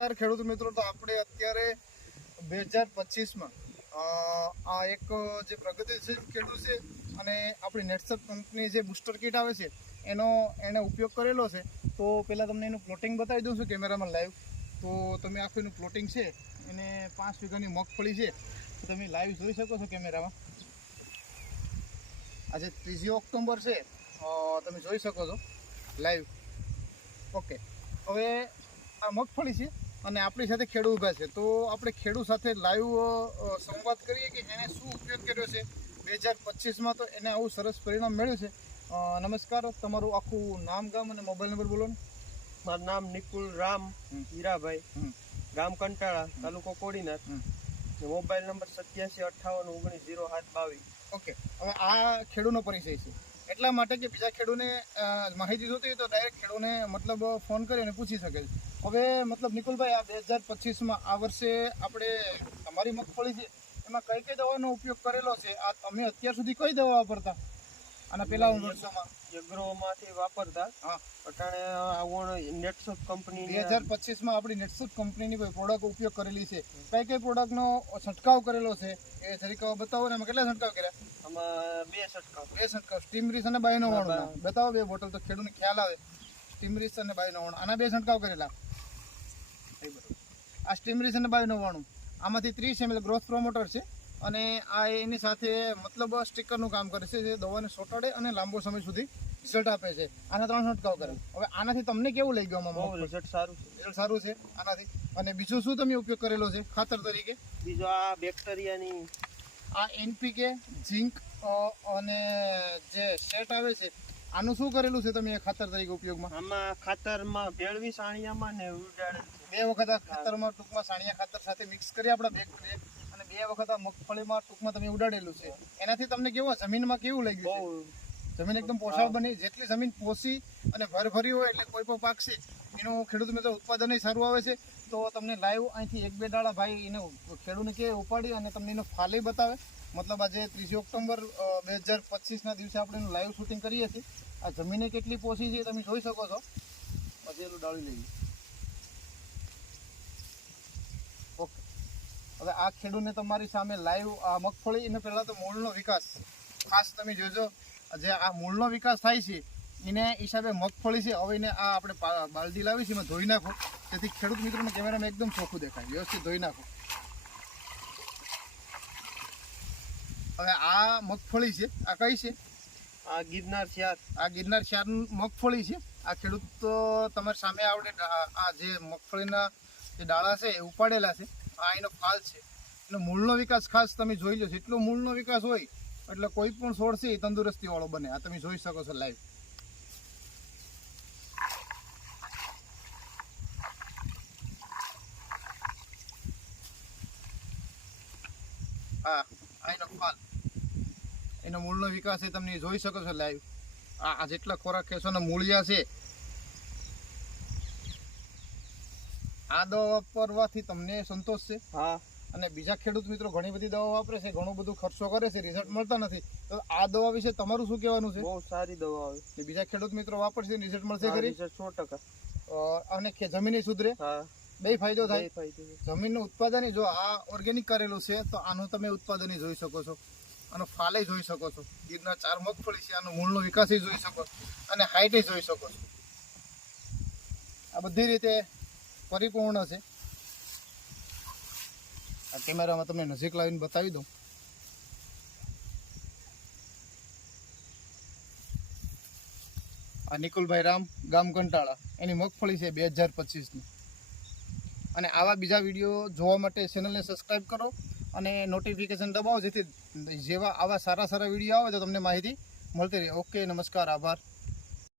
ખેડૂત મિત્રો, તો આપણે અત્યારે 2025માં આ એક જે પ્રગતિશીલ ખેડૂત છે અને આપણી નેટસપ કંપની જે બુસ્ટર કીટ આવે છે એને ઉપયોગ કરેલો છે. તો પહેલાં તમને એનું પ્લોટિંગ બતાવી દઉં છું કેમેરામાં લાઈવ. તો તમે આખું એનું પ્લોટિંગ છે, એને 5 વીઘાની મગફળી છે, તો તમે લાઈવ જોઈ શકો છો કેમેરામાં. આજે 3 ઓક્ટોબર છે, તમે જોઈ શકો છો લાઈવ. ઓકે, હવે આ મગફળી છે અને આપણી સાથે ખેડૂત ઊભા છે, તો આપણે ખેડૂત સાથે લાઈવ સંવાદ કરીએ કે એને શું ઉપયોગ કર્યો છે 2025માં, તો એને આવું સરસ પરિણામ મળ્યું છે. નમસ્કાર, તમારું આખું નામ, ગામ અને મોબાઈલ નંબર બોલો ને. મારું નામ નિકુલ રામ હીરાભાઈ, ગામ કંટાળા, તાલુકો કોડીનાર, મોબાઈલ નંબર 8758190722. ઓકે, હવે આ ખેડૂતનો પરિચય છે એટલા માટે કે બીજા ખેડૂતને માહિતી જોતી હોય તો ડાયરેક્ટ ખેડૂતને મતલબ ફોન કરી અને પૂછી શકે છે. હવે મતલબ નિકુલભાઈ, આ 2025માં આ વર્ષે આપણે અમારી મગફળી છે એમાં કઈ કઈ દવાનો ઉપયોગ કરેલો છે? આ અમે અત્યાર સુધી કઈ દવા વાપરતા અને પેલા વર્ષોમાં એગ્રોમાંથી વાપરતા? હા, અટાણે આવણ નેટસપ કંપની 2025માં આપણી નેટસપ કંપનીની કોઈ પ્રોડક્ટ ઉપયોગ કરેલી છે. કઈ કઈ પ્રોડક્ટનો છંટકાવ કરેલો છે એ જરીક બતાવો ને. એમાં કેટલા છંટકાવ કર્યા? આમાં બે છંટકાવ, સ્ટીમરીસ અને બાયોનોવાણું. બતાવો બે બોટલ તો ખેડૂતને ખ્યાલ આવે. સ્ટીમરીસ અને બાયોનોવાણું, આના 2 છંટકાવ કરેલા. આ સ્ટીમરીસ અને બાયોનોવાણું, આમાંથી 30 ml ગ્રોથ પ્રોમોટર છે અને આ એની સાથે મતલબ સ્ટીકરનું કામ કરે છે, જે દવાને ચોંટાડે અને લાંબો સમય સુધી રિઝલ્ટ આપે છે. આના 3 છંટકાવ કરે. હવે આનાથી તમને કેવું લઈ ગયું? બહુ રિઝલ્ટ સારું છે. રિઝલ્ટ સારું છે આનાથી. અને બીજું શું તમે ઉપયોગ કરેલો છે ખાતર તરીકે? બીજો આ બેક્ટેરિયાની, આ NPK, ઝીંક અને જે સેટ આવે છે, આનું શું કરેલું છે તમે ખાતર તરીકે ઉપયોગમાં? આમાં ખાતરમાં ભેળવી સાણિયામાં ને ઉડાડે 2 વખત આ ખાતરમાં ટૂંકમાં સાણિયા ખાતર સાથે મિક્સ કરી આપણા બેગ અને 2 વખત આ મગફળીમાં ટૂંકમાં તમે ઉડાડેલું છે. એનાથી તમને કેવું જમીનમાં કેવું લઈ ગયું છે? જમીન એકદમ પોષક બની. જેટલી જમીન પોષી અને ભરભરી હોય એટલે કોઈ પણ પાક છે એનું ખેડૂત મિત્રો ઉત્પાદન સારું આવે છે. તો તમને લાઈવ અહીંથી 1-2 દાડા ભાઈ એને ખેડૂતને કે ઉપાડી અને તમને એનો ફાલી બતાવે. મતલબ આજે 3 ઓક્ટોબર 2025ના દિવસે આપણે એનું લાઈવ શૂટિંગ કરીએ છીએ. આ જમીને કેટલી પોષી છે તમે જોઈ શકો છો. પછી એનું ડાળી લઈએ. ઓકે, હવે આ ખેડૂતને તમારી સામે લાઈવ આ મગફળી, એને પહેલાં તો મૂળનો વિકાસ ખાસ તમે જોજો. જે આ મૂળનો વિકાસ થાય છે એને હિસાબે મગફળી છે. હવે એને આ આપણે બાલદી લાવી છે, એમાં ધોઈ નાખો, જેથી ખેડૂત મિત્રોને કેમેરામાં એકદમ ચોખ્ખું દેખાય. વ્યવસ્થિત ધોઈ નાખો. હવે આ મગફળી છે, આ કઈ છે? આ ગિરનાર ચાર. આ ગિરનાર ચાર મગફળી છે. આ ખેડૂત તો તમારી સામે આવડે આ જે મગફળીના જે ડાળા છે એ ઉપાડેલા છે. આ એનો ફાલ છે. એનો મૂળનો વિકાસ ખાસ તમે જોઈ લો. જેટલો મૂળનો વિકાસ હોય એટલે કોઈ પણ છોડ છે એ તંદુરસ્તી વાળો બને. આ તમે જોઈ શકો છો લાઈવ. આ એનો ફાલ, એનો મૂળનો વિકાસ એ તમે જોઈ શકો છો લાઈવ. આ જેટલા ખોરાક ખેંચવાના મૂળિયા છે, આ દવા વાપરવાથી તમને સંતોષ છે? હા. અને બીજા ખેડૂત મિત્રો ઘણી બધી દવા વાપરે છે, ઘણું બધું ખર્ચો કરે છે, રિઝલ્ટ મળતા નથી. તો આ દવા વિશે તમારું શું કહેવાનું છે? બહુ સારી દવા આવે. બીજા ખેડૂત મિત્રો વાપરશે, રિઝલ્ટ મળશે ખરી? 100%. અને જમીન સુધરે? હા, બે ફાયદો થાય. જમીનનું ઉત્પાદન, જો આ ઓર્ગેનિક કરેલું છે તો આનું તમે ઉત્પાદન જોઈ શકો છો, આનો ફાલે જોઈ શકો છો. ગિરનાર ચાર મગફળી છે, આનો મૂળનો વિકાસ જોઈ શકો અને હાઈટ જોઈ શકો છો. આ બધી રીતે પરિપૂર્ણ છે. આ કેમેરામાં તમને નજીક લાવીને બતાવી દઉં. આ નિકુલભાઈ રામ, ગામ કંટાળા, એની મગફળી છે 2025ની. અને આવા બીજા વિડીયો જોવા માટે ચેનલને સબસ્ક્રાઈબ કરો અને નોટિફિકેશન દબાવો, જેથી જેવા આવા સારા વિડીયો આવે તો તમને માહિતી મળતી રહે. ઓકે, નમસ્કાર, આભાર.